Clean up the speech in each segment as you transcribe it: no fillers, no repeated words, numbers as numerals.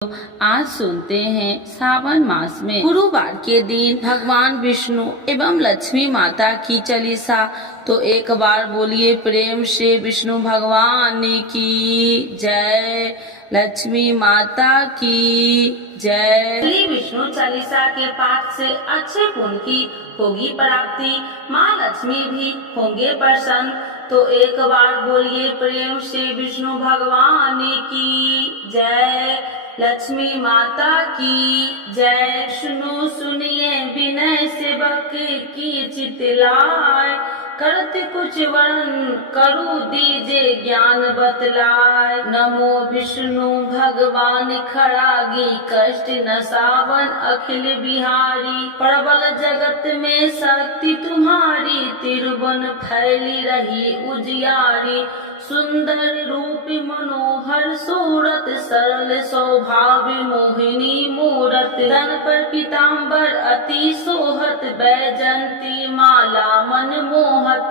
आज सुनते हैं सावन मास में गुरुवार के दिन भगवान विष्णु एवं लक्ष्मी माता की चालीसा। तो एक बार बोलिए प्रेम से विष्णु भगवान की जय, लक्ष्मी माता की जय। श्री विष्णु चालीसा के पाठ से अच्छे पुण्य की होगी प्राप्ति, माँ लक्ष्मी भी होंगे प्रसन्न। तो एक बार बोलिए प्रेम से विष्णु भगवान की जय, लक्ष्मी माता की जय। सुनो सुनिए विनय सेवक की चितलाय, करत कुछ वर्ण करु दीजे ज्ञान बतलाय। नमो विष्णु भगवान खड़ागी कष्ट नसावन अखिल बिहारी, प्रबल जगत में शक्ति तुम्हारी, तिरुवन फैली रही उजियारी। सुंदर रूप मनोहर सूरत, सरल स्वभाव मोहिनी मूरत। तन पर पीताम्बर अति सोहत, बैजंती माला मन मोहत।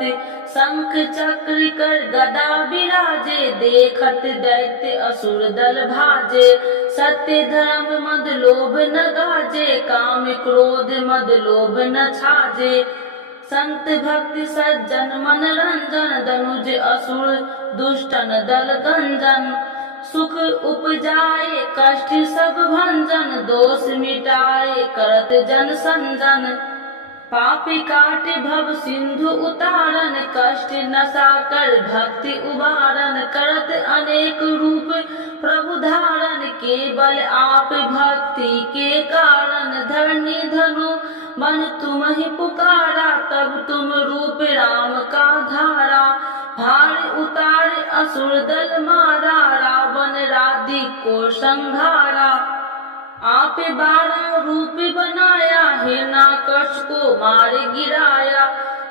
शंख चक्र कर गदा विराजे, देखत दैत्य असुर दल भाजे। सत्य धर्म मद लोभ न गाजे, काम क्रोध मद लोभ न छाजे। संत भक्त सज्जन मन रंजन, धनुज असुर दुष्टन दल गंजन। सुख उपजाए कष्ट सब भंजन, दोष मिटाए करत जन संजन। पापी काट भव सिंधु उतारन, कष्ट नसा कर भक्ति उबारन। करत अनेक रूप प्रभु धारण, केवल आप भक्ति के कारण। धरनी धनु मन तुम ही पुकारा, तब तुम रूप राम का धारा। भार उतार असुर दल मारा, रावण राधिक को संघारा। आप 12 रूप बनाया, हिरण्याकश को मार गिराया।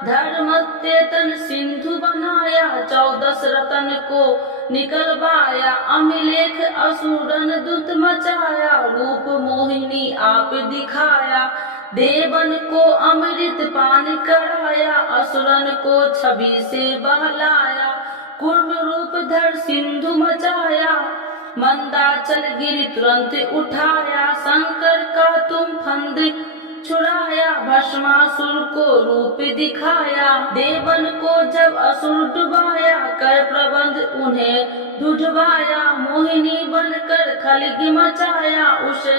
धर्म तेतन सिंधु बनाया, 14 रतन को निकलवाया। अमिलेख असुरन दुत मचाया, रूप मोहिनी आप दिखाया। देवन को अमृत पान कराया, असुरन को छवि से बहलाया। कूर्म रूप धर सिंधु मचाया, मंदाचल गिरि तुरंत उठाया। शंकर का तुम फंद छुड़ाया, भस्मासुर को रूप दिखाया। देवन को जब असुर डुबाया, कर प्रबंध उन्हें ढूंढवाया। मोहिनी बनकर खलगी मचाया, उसे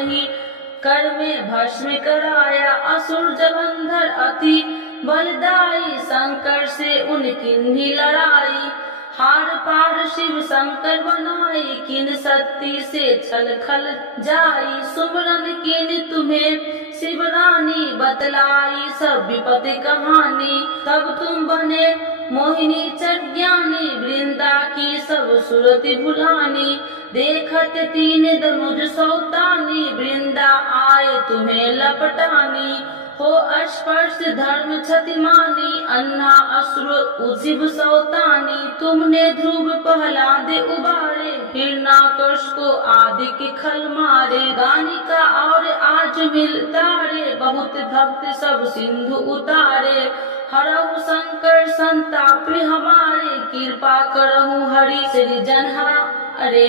कर में भस्म कराया। असुर जलंधर अति बलदाई, शंकर से उनकी लड़ाई। हार पार शिव शंकर बनाई, किन शक्ति से छल खल जाई। सुमरन किन तुम्हें शिव रानी, बतलाई सब विपत्ति कहानी। तब तुम बने मोहिनी चज्ञानी, वृंदा की सब सुरति भुलानी। देखत 3 धनुज सौतानी, वृंदा आए तुम्हें लपटानी। हो स्पर्श धर्म क्षतिमानी, अन्ना असुर उजिब सौतानी। तुमने ध्रुव प्रहलाद उबारे, हिरण्याकश को आदि के खल मारे। गानिका और आज मिलतारे, बहुत भक्त सब सिंधु उतारे। हरहु शंकर संतापी हमारे, कृपा करहु हरि सृजनहारा। अरे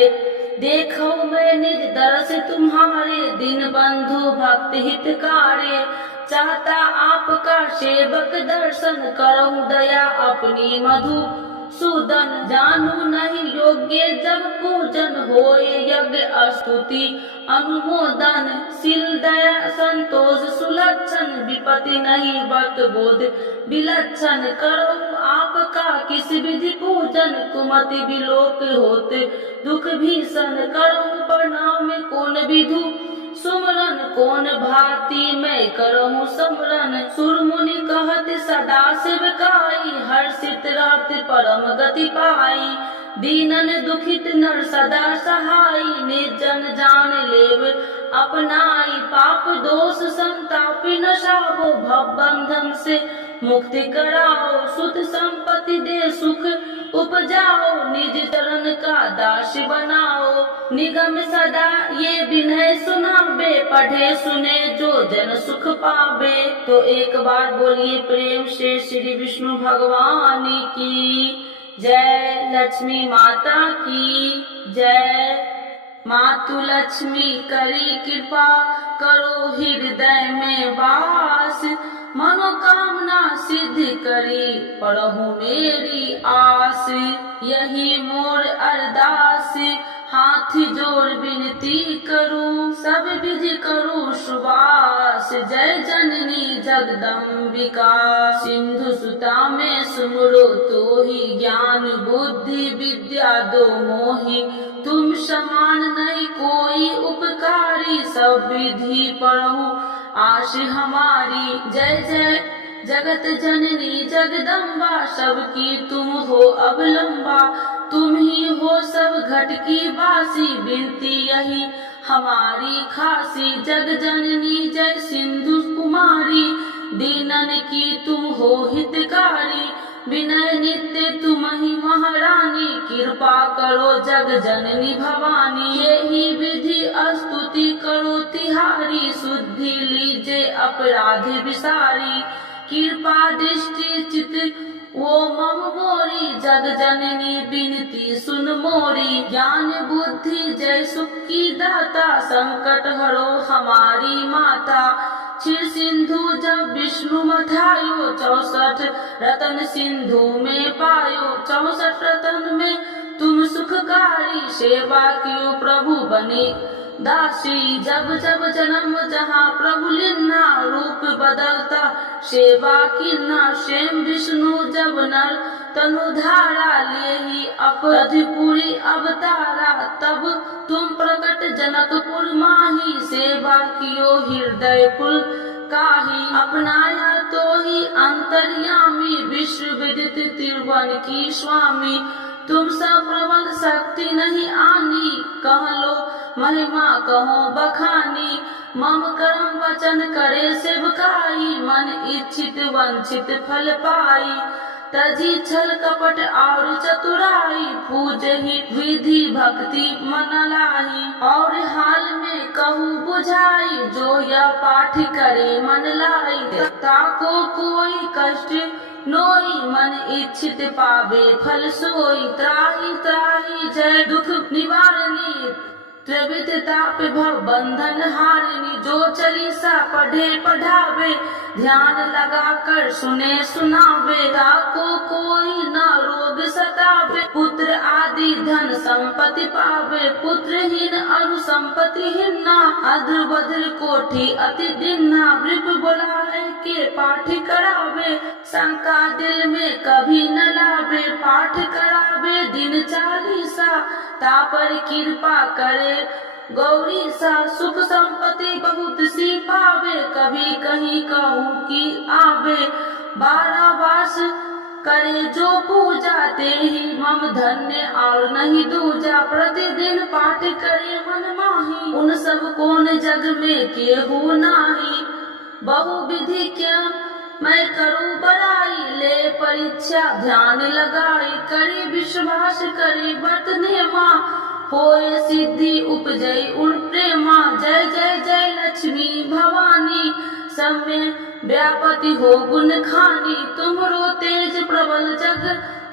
देखो मैं निज दरस तुम्हारे, दीन बंधु भक्त हितकारे। चाहता आपका सेवक दर्शन, करहु दया अपनी मधु सूदन। जानू नहीं योग्य जब पूजन, होए यज्ञ स्तुति अनुमोदन। शील दया संतोष सुलक्षण, विपत्ति नहीं व्रत बोध विलक्षण। करहु आपका किस विधि पूजन, कुमति विलोक होते दुख भीषण। करहु प्रणाम कौन विधु सुमरन, कौन भांति मैं करहु समरन। सुर मुनि कहत सदा सेवकाई, हर्षित रहत परम गति पाई। दीनन दुखित नर सदा सहाई, निर्जन जान लेव अपनाई। पाप दोष संतापि नसावो, भव बंधन से मुक्ति कराओ। सुत संपत्ति दे सुख उपजाओ, निज चरण का दास बनाओ। निगम सदा ये विनय सुनाबे, पढ़े सुने जो जन सुख पावे। तो एक बार बोलिए प्रेम से श्री विष्णु भगवान की जय, लक्ष्मी माता की जय। मातु लक्ष्मी करी कृपा करो हृदय में वास, मनोकामना सिद्ध करी पढ़ू मेरी आस। यही मोर अरदास हाथ जोड़ विनती करूं, सब विधि करूं सुबास। जय जननी जगदम्बिका, सिंधु सुता में सुमरो तो ही, ज्ञान बुद्धि विद्या दो मोहि। तुम समान नहीं कोई उपकारी, सब विधि पढ़ूं आश हमारी। जय जय जगत जननी जगदम्बा, सबकी तुम हो अवलंबा। तुम ही हो सब घट की वासी, विनती यही हमारी खासी। जग जननी जय सिंधु कुमारी, दीनन की तुम हो हितकारी। विनय नित्य तुम ही महारानी, कृपा करो जग जननी भवानी। यही विधि स्तुति करो तिहारी, शुद्धि लीजे अपराधी विसारी। कृपा दृष्टि चित वो मम मोरी, जग जननी बिनती सुन मोरी। ज्ञान बुद्धि जय सुख की दाता, संकट हरो हमारी माता। क्षीर सिंधु जब विष्णु मथायो, 64 रतन सिंधु में पायो। 64 रतन में तुम सुखकारी, सेवा क्यों प्रभु बने दासी। जब जब जन्म जहाँ प्रभु लिन्ना, रूप बदलता सेवा किन्ना। स्वयं विष्णु जब नर तनु धारा, ले ही अपराधपुरी अवतारा। तब तुम प्रकट जनकपुर माही, सेवा कियो हृदय कुल काही। अपनाया तो ही अंतर्यामी, विश्व विदित त्रिभुवन की स्वामी। तुम सब प्रबल शक्ति नहीं आनी, कह लो महिमा कहो बखानी। मम कर्म वचन करे सेवकाई, मन इच्छित वंचित फल पाई। तजी छल कपट और चतुराई, पूजहि विधि भक्ति मन लाही। और हाल में कहूँ बुझाई, जो यह पाठ करे मन लाई। ताको कोई कष्ट नोई, मन इच्छित पावे फल सोई। त्राहि त्राहि जय दुख निवारणी, त्रिविध ताप भव बंधन हारिणी। जो चालीसा पढ़े पढ़ावे, ध्यान लगा कर सुने सुनावे। ताको कोई न रोग सतावे, पुत्र आदि धन संपत्ति पावे। पुत्रहीन अरु संपत्तिहीन ना, अद्र बद्र कोठी अति दिन्ना। वृप बुलाए के पाठ करावे, शंका दिल में कभी न लावे। पाठ करावे दिन चालीसा, तापर कृपा करे गौरी सा। सुख संपत्ति बहुत सी पावे, कभी कहीं कहूँ की आवे। 12 वर्ष करे जो पूजा, ते ही मम धन्य और नहीं दूजा। प्रतिदिन पाठ करे मन माही, उन सब कौन जग में केहू नाही। बहु विधि क्या मैं करूँ बड़ाई, ले परीक्षा ध्यान लगाई। करी विश्वास करी व्रत नेमा, होए सिद्धि उपजय उन प्रेमा। जय जय जय लक्ष्मी भवानी, सब में व्यापति हो गुण खानी। तुमरो तेज प्रबल जग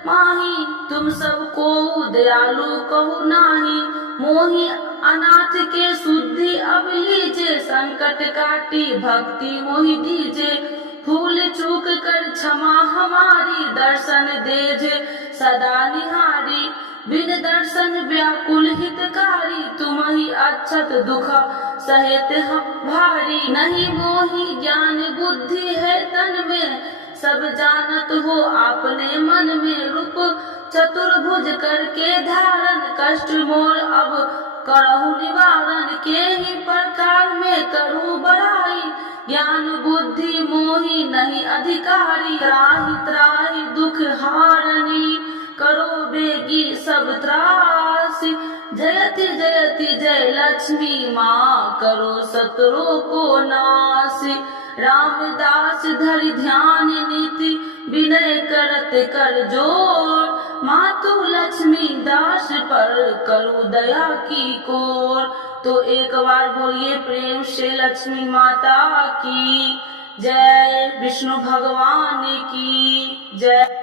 माही, तुम सबको दयालु कहु नाही। मोहि अनाथ के शुद्धि अब लीजे, संकट काटी भक्ति मोहि दीजे। भूल चूक कर क्षमा हमारी, दर्शन देजे सदा निहारी। बिन दर्शन व्याकुल हितकारी, तुम ही अक्षत दुख सहित भारी। नहीं मोहि ज्ञान बुद्धि है तन में, सब जानत हो आपने मन में। रूप चतुर्भुज करके धारण, कष्ट मोर अब करहु निवारण। के ही प्रकार में करूँ बड़ाई, ज्ञान बुद्धि मोहि नहीं अधिकारी। त्राहि त्राहि दुख हारणी, करो बेगी सब त्रासी। जयति जयति जय लक्ष्मी माँ, करो शत्रु को नासी। रामदास धरि ध्यान नीति, विनय करत कर जोर। मातु लक्ष्मी दास पर करो दया की कोर। तो एक बार बोलिए प्रेम से लक्ष्मी माता की जय, विष्णु भगवान की जय।